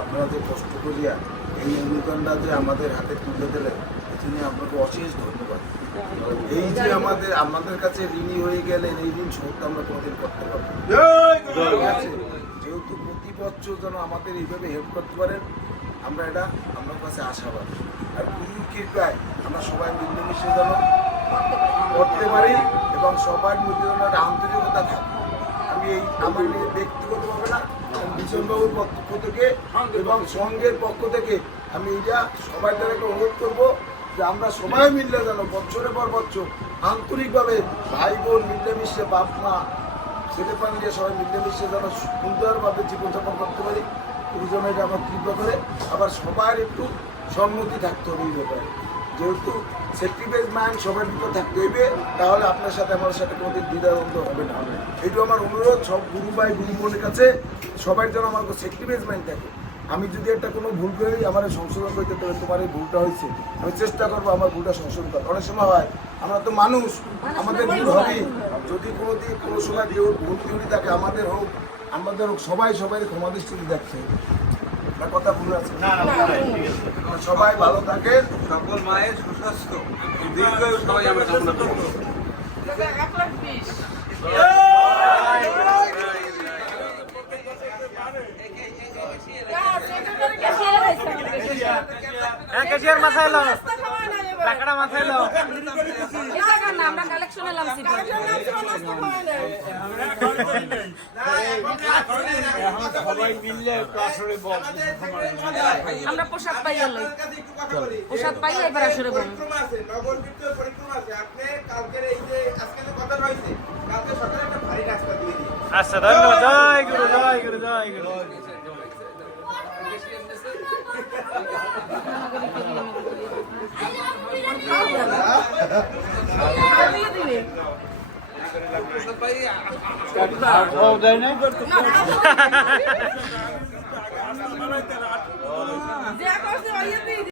আপনারা যে কষ্ট করিয়া এই অনুদানটা যে আমাদের হাতে তুলে দিলেন এজন্য আপনাকে অশেষ ধন্যবাদ। এই যে আমাদের কাছে ঋণী হয়ে গেলেন, এই ঋণ শোধ আমরা কোনোদিন করতে পারবো না। ঠিক আছে? যেহেতু প্রতি বছর যেন আমাদের এইভাবে হেল্প করতে পারেন, আমরা এটা আমার কাছে আশাবাদ। আর গুরুর কৃপায় আমরা সবাই মিলেমিশে যেন করতে পারি এবং সবার মধ্যে যেন একটা আন্তরিকতা থাকে। আমি এই আমার ব্যক্তিগতভাবে না, বিজনবাবুর পক্ষ থেকে এবং সংঘের পক্ষ থেকে আমি এইটা সবাই দ্বারা একটা অনুরোধ করবো যে আমরা সবাই মিললে যেন বছরের পর বছর আন্তরিকভাবে ভাই বোন মিলেমিশে, বাপ মা ছেলে পান দিয়ে সবাই মিলেমিশে যেন সুন্দরভাবে জীবনযাপন করতে পারি। এই জন্য এটা আমার কৃপা করে। আবার সবার একটু সম্মতি থাকতে হবে এই ব্যাপারে, যেহেতু সেক্রিফাইস মাইন্ড সবার ভিতরে থাকতে হইবে, তাহলে আপনার সাথে আমার সাথে কোনোদিন দ্বিধাদ্বন্দ্ব হবে না। এইটু আমার অনুরোধ সব গুরু ভাই গুরু বোনের কাছে, সবাই যেন আমার সেক্রিফাইস মাইন্ড থাকে। আমি যদি একটা কোনো ভুল করি আমার সংশোধন করতে পারে, তোমার এই ভুলটা হয়েছে, আমি চেষ্টা করবো আমার ভুলটা সংশোধন করতে। অনেক সময় হয় আমরা তো মানুষ, আমাদের ভুল হবেই। যদি কোনোদিন কোনো সময় কেউ ভুল ত্রুটি থাকে, আমাদের হোক সবাই ক্ষমা দৃষ্টিতে দেখছে না, কথা ভুল আছে। সবাই ভালো থাকেন, সকল মায়ের সুস্বাস্থ্য দীর্ঘ সবাই আমরা কামনা করব। মাথায় লো, টাকাটা মাথায় লো। আমরা কালেকশন এলাম সবাই মিললে আসরে আমরা পোশাক পাই গেলে পোশাক পাই এবার আসরে বল। আচ্ছা, ধন্যবাদ। জয় গুরু, জয় গুরু, জয় গুরু। দিবে